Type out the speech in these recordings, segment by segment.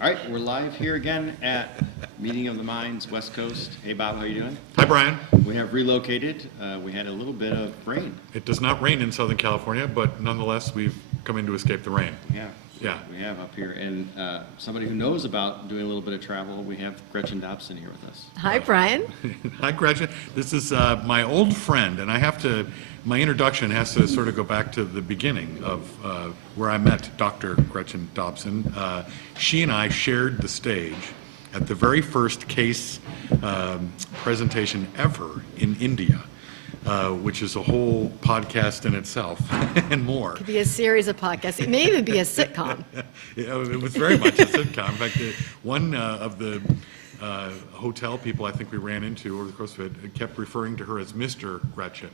All right, we're live here again at Meeting of the Minds, West Coast. Hey, Bob, how you doing? Hi, Brian. We have relocated. We had a little bit of rain. It does not rain in Southern California, but nonetheless, we've come in to escape the rain. Yeah, we have up here. And somebody who knows about doing a little bit of travel, we have Gretchen Dobson here with us. Hi, Brian. Hi, Gretchen. This is my old friend, and I have to, my introduction has to sort of go back to the beginning of where I met Dr. Gretchen Dobson. She and I shared the stage at the very first case presentation ever in India. Which is a whole podcast in itself and more. Could be a series of podcasts. It may even be a sitcom. It was very much a sitcom. In fact, one of the hotel people I think we ran into over the course of it kept referring to her as Mr. Gretchen.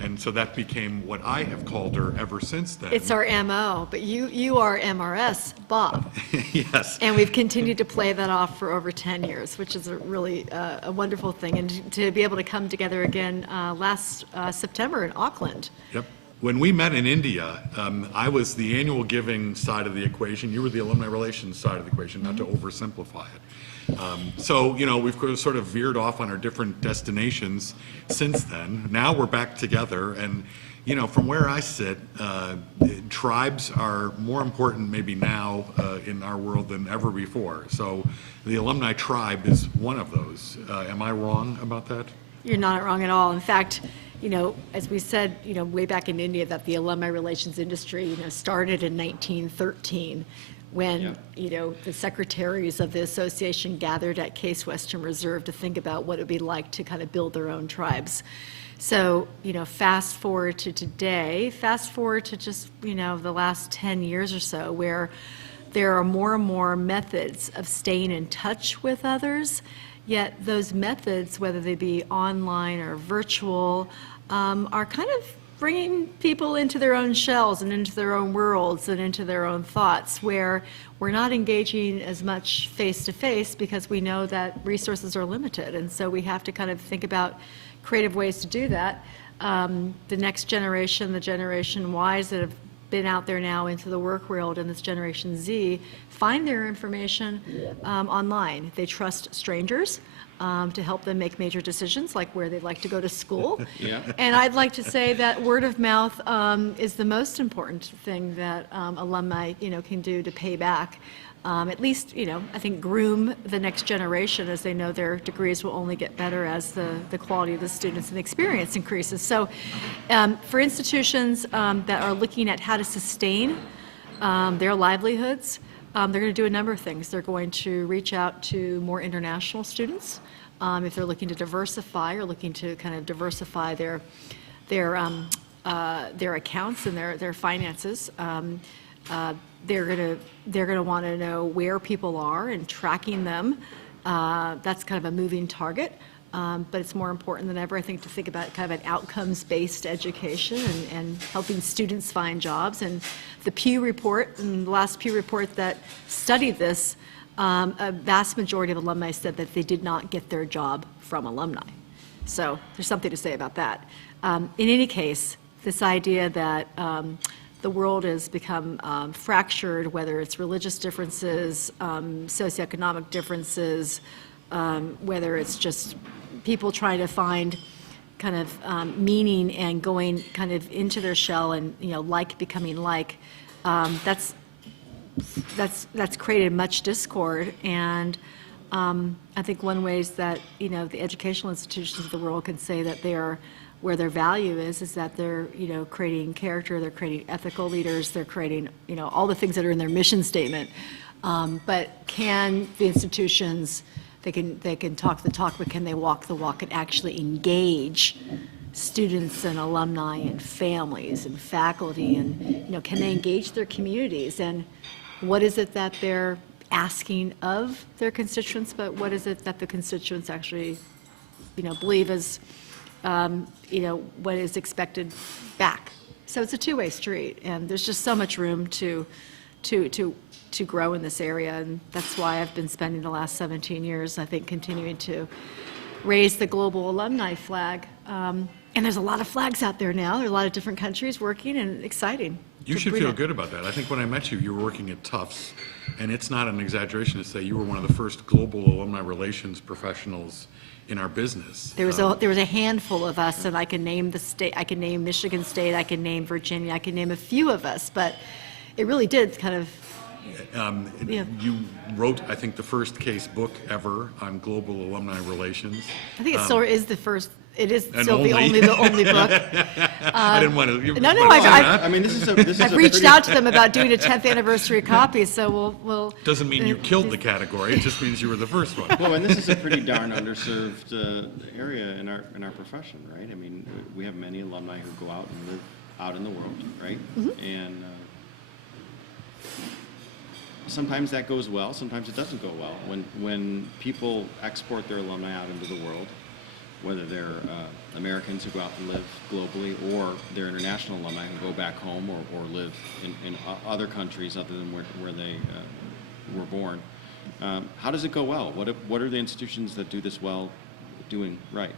And so that became what I have called her ever since then. It's our MO, but you are MRS, Bob. Yes. And we've continued to play that off for over 10 years, which is a really a wonderful thing. And to be able to come together again last September in Auckland. Yep. When we met in India, I was the annual giving side of the equation. You were the alumni relations side of the equation, not to oversimplify it. So, you know, we've sort of veered off on our different destinations since then. Now we're back together, and, you know, from where I sit, tribes are more important maybe now in our world than ever before. So the alumni tribe is one of those. Am I wrong about that? You're not wrong at all. In fact, you know, as we said, you know, way back in India, that the alumni relations industry, you know, started in 1913 when, you know, the secretaries of the association gathered at Case Western Reserve to think about what it would be like to kind of build their own tribes. So, you know, fast forward to today, fast forward to just, you know, the last 10 years or so, where there are more and more methods of staying in touch with others. Yet those methods, whether they be online or virtual, are kind of bringing people into their own shells and into their own worlds and into their own thoughts, where we're not engaging as much face-to-face because we know that resources are limited. And so we have to kind of think about creative ways to do that. The next generation, the Generation Ys that have been out there now into the work world, and this Generation Z, find their information online. They trust strangers to help them make major decisions, like where they'd like to go to school. And I'd like to say that word of mouth is the most important thing that alumni, you know, can do to pay back. At least, you know, I think groom the next generation, as they know their degrees will only get better as the quality of the students and the experience increases. So for institutions that are looking at how to sustain their livelihoods, they're going to do a number of things. They're going to reach out to more international students if they're looking to diversify or looking to kind of diversify their accounts and their finances. They're going to want to know where people are and tracking them. That's kind of a moving target, but it's more important than ever, I think, to think about kind of an outcomes-based education and helping students find jobs. And the Pew report, and the last Pew report that studied this, a vast majority of alumni said that they did not get their job from alumni. So there's something to say about that. In any case, this idea that the world has become fractured, whether it's religious differences, socioeconomic differences, whether it's just people trying to find kind of meaning and going kind of into their shell and, you know, like becoming like, that's created much discord. And I think one ways that, you know, the educational institutions of the world can say that they are where their value is that they're, you know, creating character, they're creating ethical leaders, they're creating, you know, all the things that are in their mission statement. But can the institutions, they can talk the talk, but can they walk the walk and actually engage students and alumni and families and faculty, and, you know, can they engage their communities? And what is it that they're asking of their constituents, but what is it that the constituents actually, you know, believe is, you know, what is expected back. So it's a two-way street, and there's just so much room to grow in this area, and that's why I've been spending the last 17 years, I think, continuing to raise the global alumni flag. And there's a lot of flags out there now. There are a lot of different countries working, and exciting. You should feel good about that. I think when I met you, you were working at Tufts, And it's not an exaggeration to say you were one of the first global alumni relations professionals in our business. There was a handful of us, and I can name the state, I can name Michigan State, I can name Virginia, I can name a few of us, but it really did kind of, yeah. You wrote, I think, the first case book ever on global alumni relations. I think it still is the first, it is And still the only. only book. I didn't want to. No, I mean, this is I've a reached pretty- out to them about doing a 10th anniversary copy, so we'll. Doesn't mean you killed the category, it just means you were the first one. Well, and this is a pretty darn underserved area in our profession, right? I mean, we have many alumni who go out and live out in the world, right? And sometimes that goes well, sometimes it doesn't go well. When people export their alumni out into the world, whether they're Americans who go out and live globally, or they're international alumni who go back home or live in other countries other than where they were born. How does it go well? What are the institutions that do this well doing right?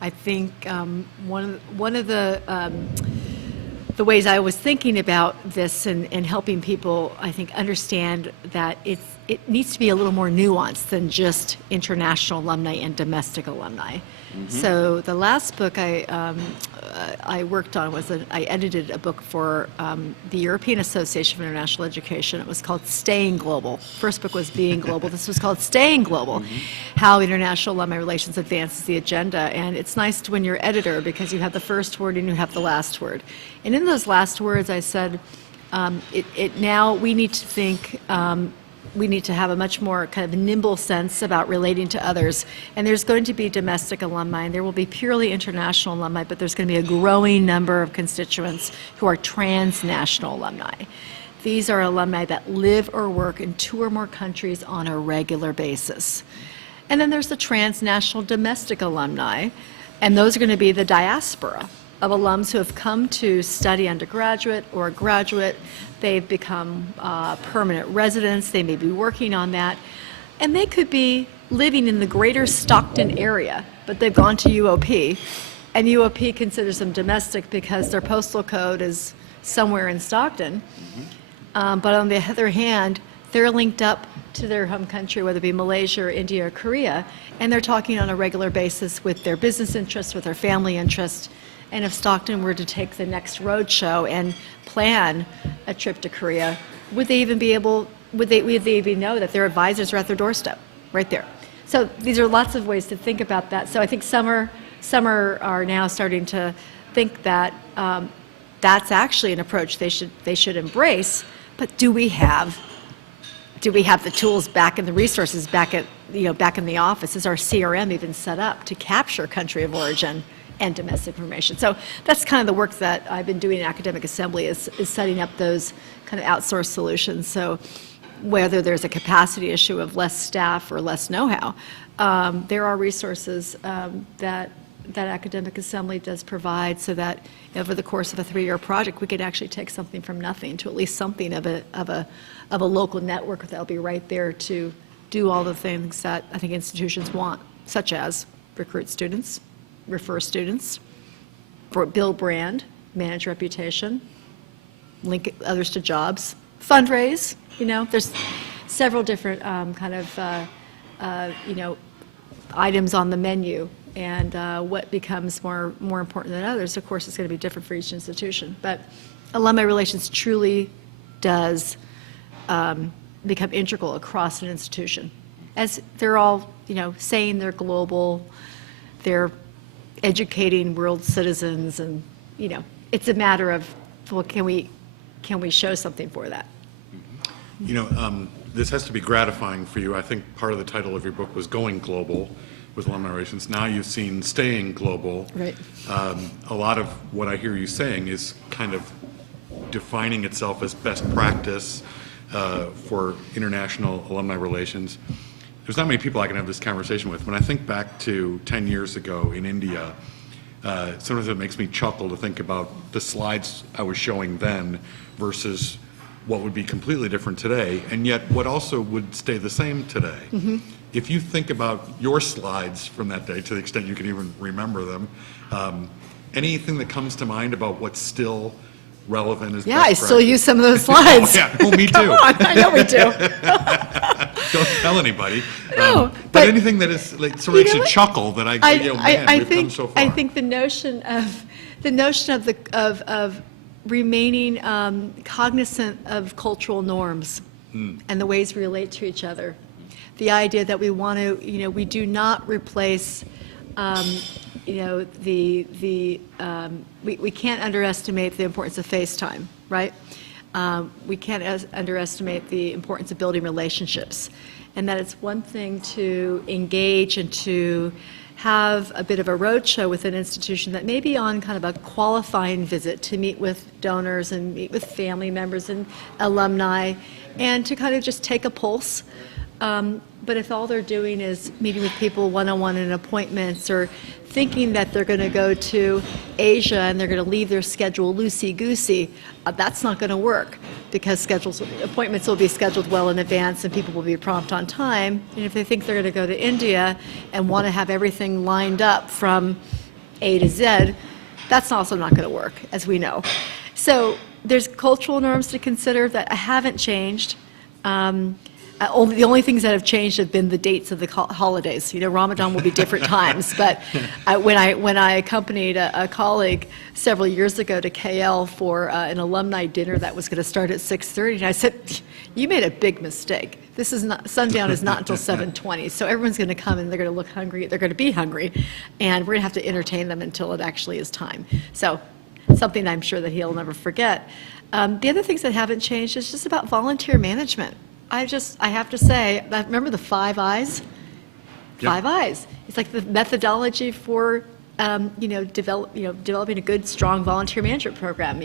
I think one of the ways I was thinking about this and helping people, I think, understand that it needs to be a little more nuanced than just international alumni and domestic alumni. So the last book I worked on was I edited a book for the European Association of International Education. It was called Staying Global. First book was Being Global. This was called Staying Global, How International Alumni Relations Advances the Agenda. And it's nice when you're editor because you have the first word and you have the last word. And in those last words, I said, now we need to think, we need to have a much more kind of nimble sense about relating to others. And there's going to be domestic alumni, and there will be purely international alumni, but there's going to be a growing number of constituents who are transnational alumni. These are alumni that live or work in 2 or more countries on a regular basis. And then there's the transnational domestic alumni, and those are going to be the diaspora of alums who have come to study undergraduate or graduate. They've become permanent residents. They may be working on that. And they could be living in the greater Stockton area, but they've gone to UOP, and UOP considers them domestic because their postal code is somewhere in Stockton. But on the other hand, they're linked up to their home country, whether it be Malaysia or India or Korea, and they're talking on a regular basis with their business interests, with their family interests. And if Stockton were to take the next road show and plan a trip to Korea, would they even know that their advisors are at their doorstep, right there? So these are lots of ways to think about that. So I think some are now starting to think that that's actually an approach they should embrace. But do we have the tools back and the resources back in the office? Is our CRM even set up to capture country of origin and domestic information? So that's kind of the work that I've been doing in academic assembly is setting up those kind of outsourced solutions. So whether there's a capacity issue of less staff or less know-how, there are resources that academic assembly does provide, so that over the course of a 3-year project, we could actually take something from nothing to at least something of a local network that'll be right there to do all the things that I think institutions want, such as recruit students, refer students, build brand, manage reputation, link others to jobs, fundraise. There's several different items on the menu, and what becomes more important than others, of course, is going to be different for each institution. But alumni relations truly does become integral across an institution, as they're all saying they're global, they're educating world citizens, and it's a matter of, well, can we show something for that? This has to be gratifying for you. I think part of the title of your book was Going Global with Alumni Relations. Now you've seen Staying Global. Right. A lot of what I hear you saying is kind of defining itself as best practice for international alumni relations. There's not many people I can have this conversation with. When I think back to 10 years ago in India, sometimes it makes me chuckle to think about the slides I was showing then versus what would be completely different today, and yet what also would stay the same today. If you think about your slides from that day, to the extent you can even remember them, anything that comes to mind about what's still relevant as Yeah, I best still practice. use some of those slides. Oh, yeah, oh, me too. Come on, I know we do. Don't tell anybody. No, but but- anything that is like sort of You makes know you what? chuckle that man, we've come so far. I think the notion of of remaining cognizant of cultural norms and the ways we relate to each other. The idea that we want to, we do not replace, we can't underestimate the importance of FaceTime, right? We can't underestimate the importance of building relationships. And that it's one thing to engage and to have a bit of a roadshow with an institution that may be on kind of a qualifying visit to meet with donors and meet with family members and alumni and to kind of just take a pulse. But if all they're doing is meeting with people one-on-one in appointments or thinking that they're going to go to Asia and they're going to leave their schedule loosey-goosey, that's not going to work because appointments will be scheduled well in advance and people will be prompt on time. And if they think they're going to go to India and want to have everything lined up from A to Z, that's also not going to work, as we know. So there's cultural norms to consider that haven't changed. The only things that have changed have been the dates of the holidays. Ramadan will be different times. But when I accompanied a colleague several years ago to KL for an alumni dinner that was going to start at 6:30, and I said, "You made a big mistake. This is not sundown is not until 7:20. So everyone's going to come and they're going to look hungry. They're going to be hungry, and we're going to have to entertain them until it actually is time." So something I'm sure that he'll never forget. The other things that haven't changed is just about volunteer management. I have to say, remember the 5 Eyes? Yep. 5 Eyes. It's like the methodology for, developing a good, strong volunteer management program.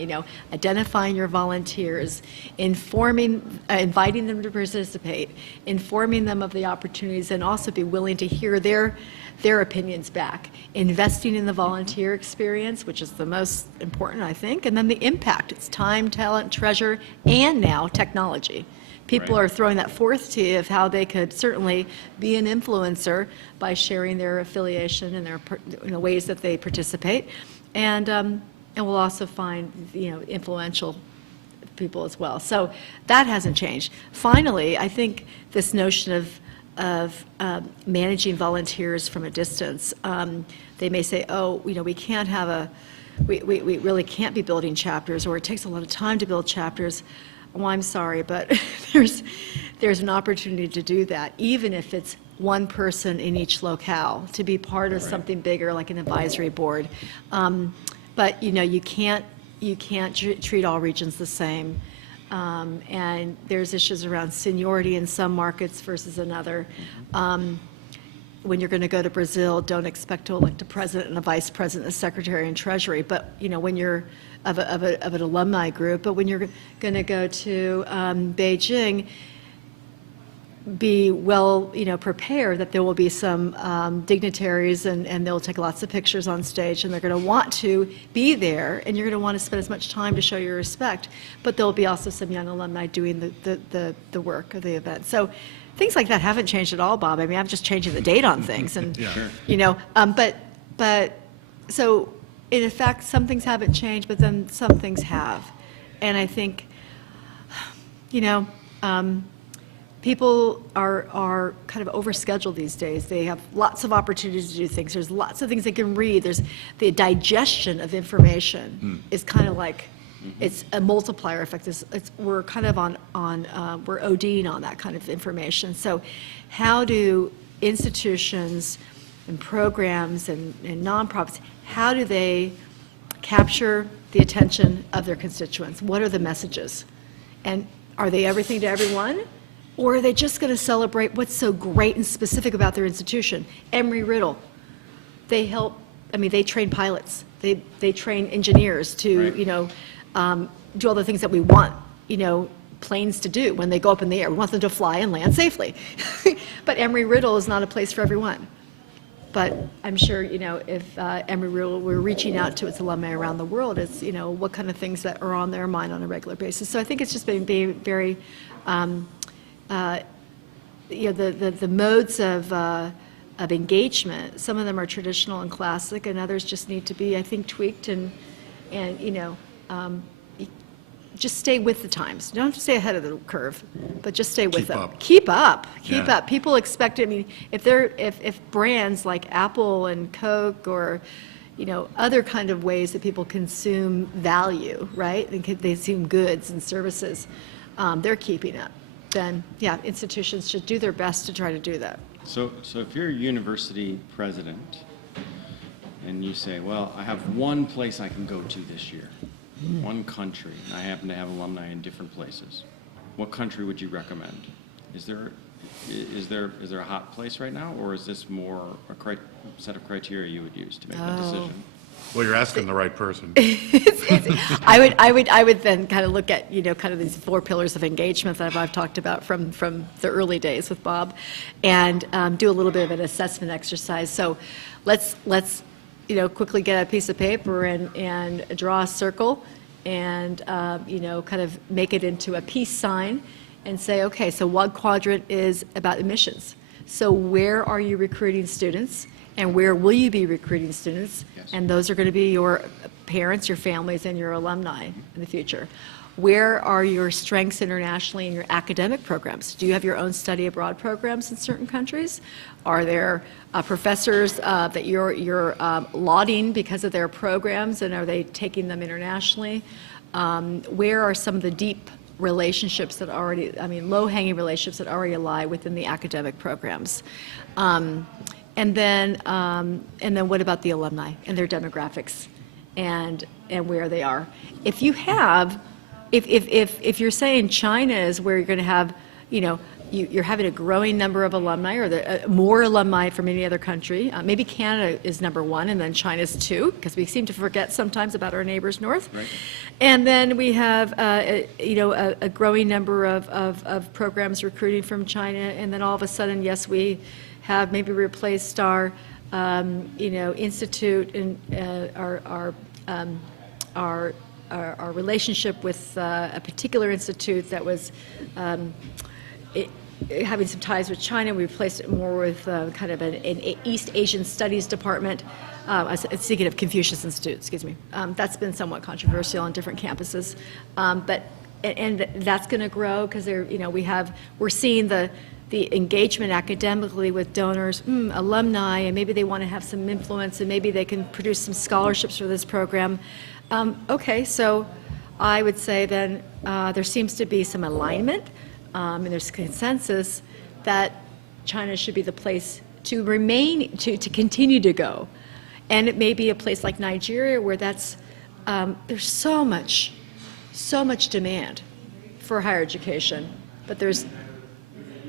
Identifying your volunteers, inviting them to participate, informing them of the opportunities, and also be willing to hear their opinions back. Investing in the volunteer experience, which is the most important, I think, and then the impact. It's time, talent, treasure, and now technology. People Right. are throwing that forth to you of how they could certainly be an influencer by sharing their affiliation and their ways that they participate, and we'll also find influential people as well. So that hasn't changed. Finally, I think this notion of managing volunteers from a distance. They may say, "Oh, we can't have we really can't be building chapters, or it takes a lot of time to build chapters." Well, I'm sorry, but there's an opportunity to do that, even if it's one person in each locale, to be part of something bigger like an advisory board. But you can't treat all regions the same. And there's issues around seniority in some markets versus another. When you're going to go to Brazil, don't expect to elect a president and a vice president, a secretary and treasury. But when you're of an alumni group, but when you're going to go to Beijing, be well, prepared that there will be some dignitaries and they'll take lots of pictures on stage and they're going to want to be there and you're going to want to spend as much time to show your respect. But there'll be also some young alumni doing the work of the event. So things like that haven't changed at all, Bob. I mean, I'm just changing the date on things, and but so in fact, some things haven't changed, but then some things have, and I think, people are kind of overscheduled these days. They have lots of opportunities to do things. There's lots of things they can read. There's the digestion of information is kind of like. It's a multiplier effect. We're kind of we're ODing on that kind of information. So how do institutions and programs and nonprofits, how do they capture the attention of their constituents? What are the messages? And are they everything to everyone? Or are they just going to celebrate what's so great and specific about their institution? Embry-Riddle, they train pilots. They train engineers to, do all the things that we want, planes to do when they go up in the air. We want them to fly and land safely. But Embry-Riddle is not a place for everyone. But I'm sure, if Embry-Riddle were reaching out to its alumni around the world, it's, what kind of things that are on their mind on a regular basis. So I think it's just been very, the modes of engagement, some of them are traditional and classic, and others just need to be, I think, tweaked and just stay with the times. You don't have to stay ahead of the curve, but just stay with Keep them. up. Keep up. Keep Yeah. up. People expect it. I mean, if brands like Apple and Coke or, other kind of ways that people consume value, right? They consume goods and services, they're keeping up. Then, yeah, institutions should do their best to try to do that. So if you're a university president and you say, well, I have one place I can go to this year, one country, and I happen to have alumni in different places, what country would you recommend? Is there a hot place right now, or is this more a set of criteria you would use to make that decision? Well, you're asking the right person. I would then kind of look at, kind of these 4 pillars of engagement that I've talked about from the early days with Bob, and do a little bit of an assessment exercise. So let's quickly get a piece of paper and draw a circle and, kind of make it into a peace sign and say, okay, so one quadrant is about admissions. So where are you recruiting students? And where will you be recruiting students? Yes. And those are going to be your parents, your families, and your alumni in the future. Where are your strengths internationally in your academic programs? Do you have your own study abroad programs in certain countries? Are there professors that you're lauding because of their programs, and are they taking them internationally? Where are some of the deep relationships that low-hanging relationships that already lie within the academic programs? And then what about the alumni and their demographics and where they are? If you're saying China is where you're going to have, you're having a growing number of alumni, or more alumni from any other country. Maybe Canada is number 1, and then China's 2, because we seem to forget sometimes about our neighbors north. Right. And then we have, a growing number of programs recruiting from China, and then all of a sudden, yes, we have maybe replaced our, institute and our relationship with a particular institute that was having some ties with China. We replaced it more with kind of an East Asian Studies department. I was thinking of Confucius Institute, excuse me. That's been somewhat controversial on different campuses, but that's going to grow because we're seeing the engagement academically with donors, alumni, and maybe they want to have some influence, and maybe they can produce some scholarships for this program. Okay, so I would say then there seems to be some alignment, and there's consensus that China should be the place to remain, to continue to go. And it may be a place like Nigeria where there's so much demand for higher education, but there's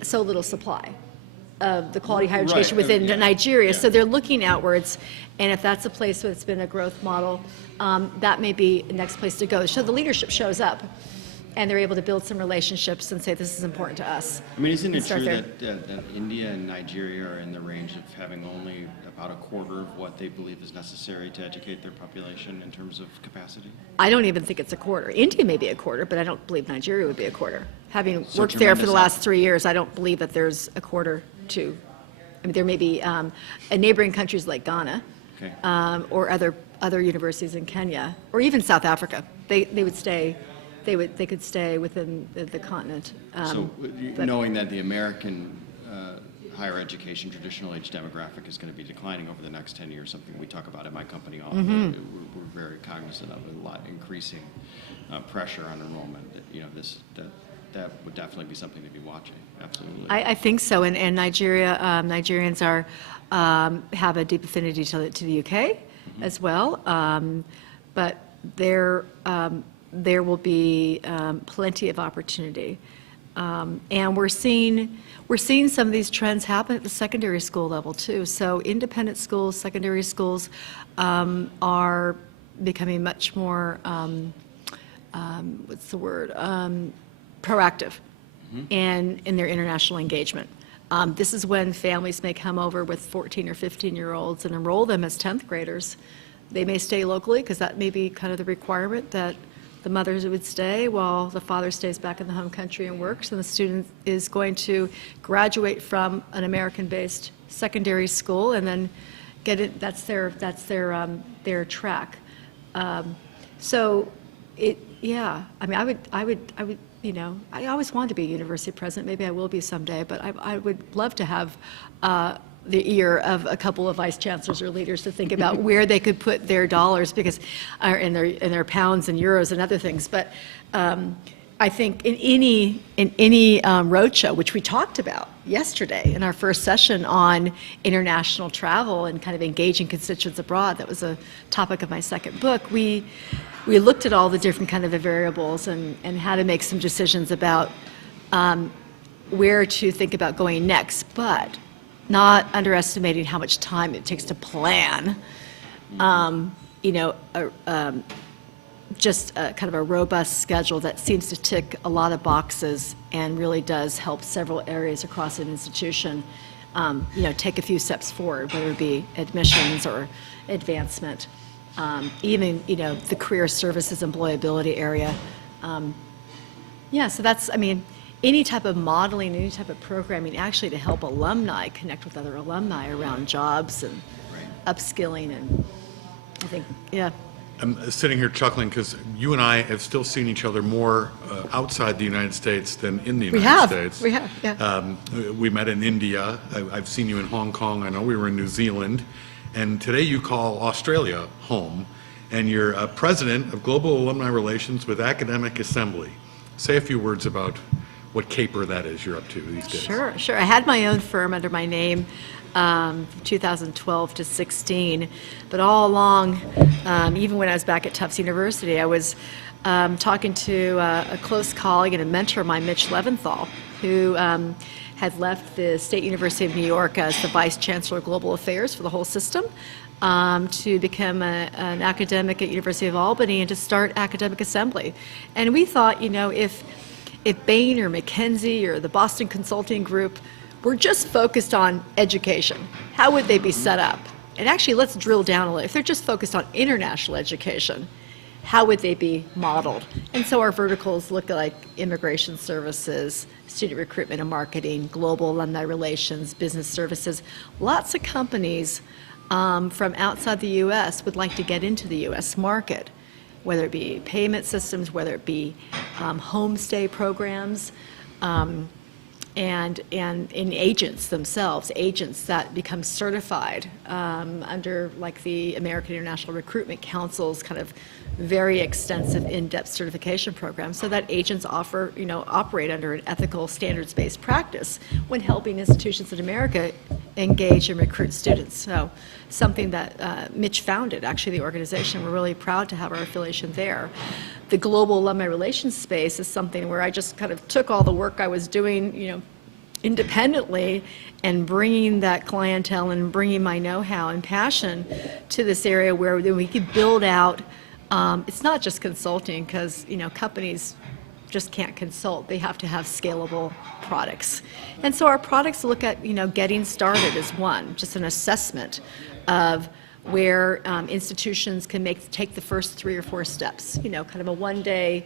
so little supply of the quality higher education within Nigeria. So they're looking outwards, and if that's a place where it's been a growth model, that may be the next place to go. So the leadership shows up, and they're able to build some relationships and say, this is important to us. I mean, isn't it Start true there. that India and Nigeria are in the range of having only about a quarter of what they believe is necessary to educate their population in terms of capacity? I don't even think it's a quarter. India may be a quarter, but I don't believe Nigeria would be a quarter. Having So worked there for the tremendous last 3 years, I don't believe that there's a quarter to. I mean, there may be neighboring countries like Ghana, Okay. or other universities in Kenya, or even South Africa. They would stay. They could stay within the continent. So but- knowing that the American higher education traditional age demographic is going to be declining over the next 10 years, something we talk about at my company often, we're very cognizant of a lot increasing pressure on enrollment. That would definitely be something to be watching. Absolutely. I think so, and Nigerians have a deep affinity to the UK as well, but there will be plenty of opportunity, and we're seeing some of these trends happen at the secondary school level too. So independent schools, secondary schools, are becoming much more proactive in their international engagement. This is when families may come over with 14 or 15-year-olds and enroll them as 10th graders. They may stay locally because that may be kind of the requirement, that the mothers would stay while the father stays back in the home country and works, and the student is going to graduate from an American-based secondary school and then get it. That's their track. So Yeah, I mean, I would, you know, I always wanted to be a university president. Maybe I will be someday, but I would love to have the ear of a couple of vice chancellors or leaders to think about where they could put their dollars, because, in their pounds and euros and other things. But I think in any roadshow, which we talked about yesterday in our first session on international travel and kind of engaging constituents abroad, that was a topic of my second book, we looked at all the different kind of variables and how to make some decisions about where to think about going next, but not underestimating how much time it takes to plan, you know, just a kind of a robust schedule that seems to tick a lot of boxes and really does help several areas across an institution, you know, take a few steps forward, whether it be admissions or advancement, even, you know, the career services employability area. Yeah, so that's, I mean, any type of modeling, any type of programming actually to help alumni connect with other alumni around jobs and upskilling, and I think, yeah. I'm sitting here chuckling because you and I have still seen each other more outside the United States than in the United States. We have, yeah. We met in India. I've seen you in Hong Kong. I know we were in New Zealand. And today you call Australia home, and you're president of Global Alumni Relations with Academic Assembly. Say a few words about what caper that is you're up to these days. Sure. I had my own firm under my name, 2012 to 16, but all along, even when I was back at Tufts University, I was talking to a close colleague and a mentor of mine, Mitch Leventhal, who had left the State University of New York as the Vice Chancellor of Global Affairs for the whole system, to become an academic at University of Albany and to start Academic Assembly. And we thought, you know, if Bain or McKinsey or the Boston Consulting Group were just focused on education, how would they be set up? And actually, let's drill down a little. If they're just focused on international education, how would they be modeled? And so our verticals look like immigration services, student recruitment and marketing, global alumni relations, business services. Lots of companies from outside the U.S. would like to get into the U.S. market, whether it be payment systems, whether it be homestay programs, and in agents themselves, agents that become certified under like the American International Recruitment Council's kind of very extensive in-depth certification program, so that agents operate under an ethical standards-based practice when helping institutions in America engage and recruit students. So something that Mitch founded, actually, the organization. We're really proud to have our affiliation there. The global alumni relations space is something where I just kind of took all the work I was doing, you know, independently, and bringing that clientele and bringing my know-how and passion to this area where we could build out. It's not just consulting, because, you know, companies just can't consult. They have to have scalable products. And so our products look at, you know, getting started as one, just an assessment of where institutions can take the first 3 or 4 steps, you know, kind of a one-day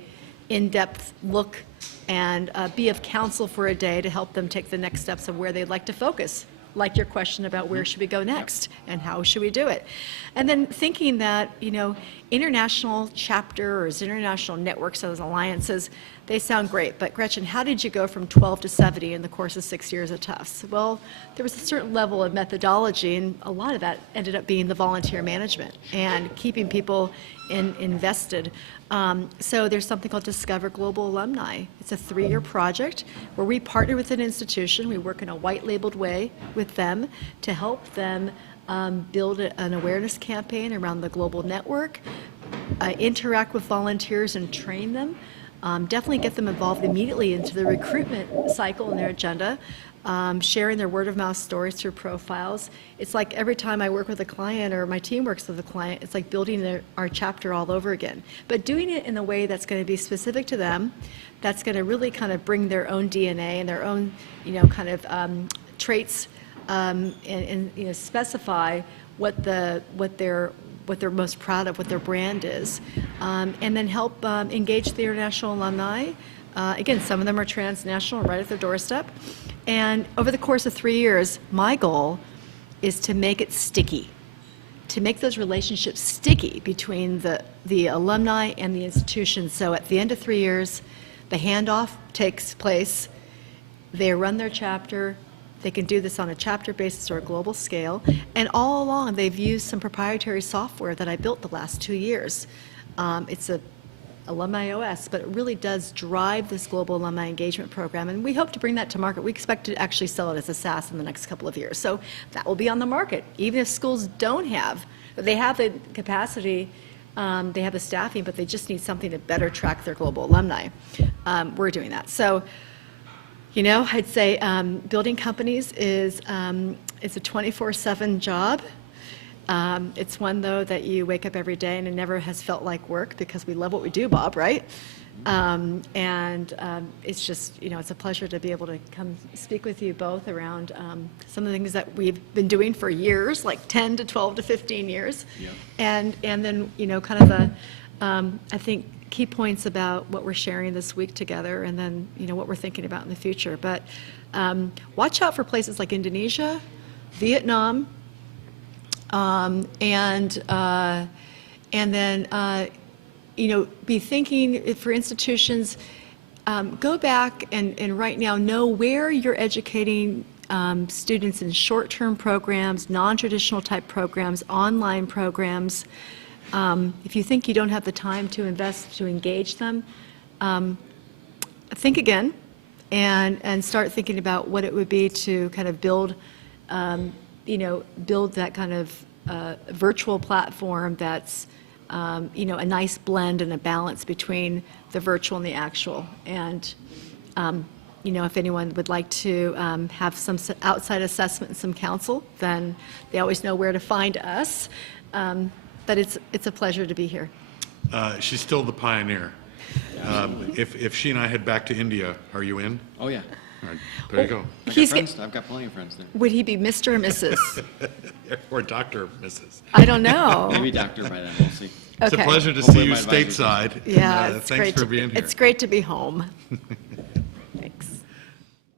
in-depth look, and be of counsel for a day to help them take the next steps of where they'd like to focus, like your question about where should we go next and how should we do it. And then thinking that, you know, international chapters, international networks, those alliances, they sound great, but Gretchen, how did you go from 12 to 70 in the course of 6 years at Tufts? Well, there was a certain level of methodology, and a lot of that ended up being the volunteer management and keeping people invested. So there's something called Discover Global Alumni. It's a 3-year project where we partner with an institution. We work in a white-labeled way with them to help them build an awareness campaign around the global network, interact with volunteers and train them, definitely get them involved immediately into the recruitment cycle and their agenda, sharing their word-of-mouth stories through profiles. It's like every time I work with a client or my team works with a client, it's like building our chapter all over again. But doing it in a way that's going to be specific to them, that's going to really kind of bring their own DNA and their own, you know, kind of traits, and you know, specify what they're most proud of, what their brand is, and then help engage the international alumni. Again, some of them are transnational, right at their doorstep. And over the course of 3 years, my goal is to make it sticky. to make those relationships sticky between the alumni and the institution. So at the end of 3 years, the handoff takes place. They run their chapter. They can do this on a chapter basis or a global scale. And all along, they've used some proprietary software that I built the last 2 years. It's a Alumni OS, but it really does drive this global alumni engagement program, and we hope to bring that to market. We expect to actually sell it as a SaaS in the next couple of years. So that will be on the market. Even if schools don't have, they have the capacity, they have the staffing, but they just need something to better track their global alumni. We're doing that. So, you know, I'd say building companies is it's a 24/7 job. It's one, though, that you wake up every day and it never has felt like work because we love what we do, Bob, right? It's just, you know, it's a pleasure to be able to come speak with you both around some of the things that we've been doing for years, like 10 to 12 to 15 years. Yeah. And then, you know, kind of I think, key points about what we're sharing this week together and then, you know, what we're thinking about in the future. But watch out for places like Indonesia, Vietnam, and then, you know, be thinking for institutions, go back and right now know where you're educating students in short-term programs, non-traditional type programs, online programs. If you think you don't have the time to invest to engage them, think again and start thinking about what it would be to kind of build you know, build that kind of virtual platform that's, you know, a nice blend and a balance between the virtual and the actual. And, you know, if anyone would like to have some outside assessment and some counsel, then they always know where to find us. But it's a pleasure to be here. She's still the pioneer. If she and I head back to India, are you in? Oh, yeah. All right, there you go. I've got plenty of friends there. Would he be Mr. or Mrs.? Or Dr. Mrs. I don't know. Maybe doctor by then, we'll see. It's a Okay. pleasure to Hopefully see you my advisor's stateside. Yeah, and, it's thanks great for being here. It's great to be home.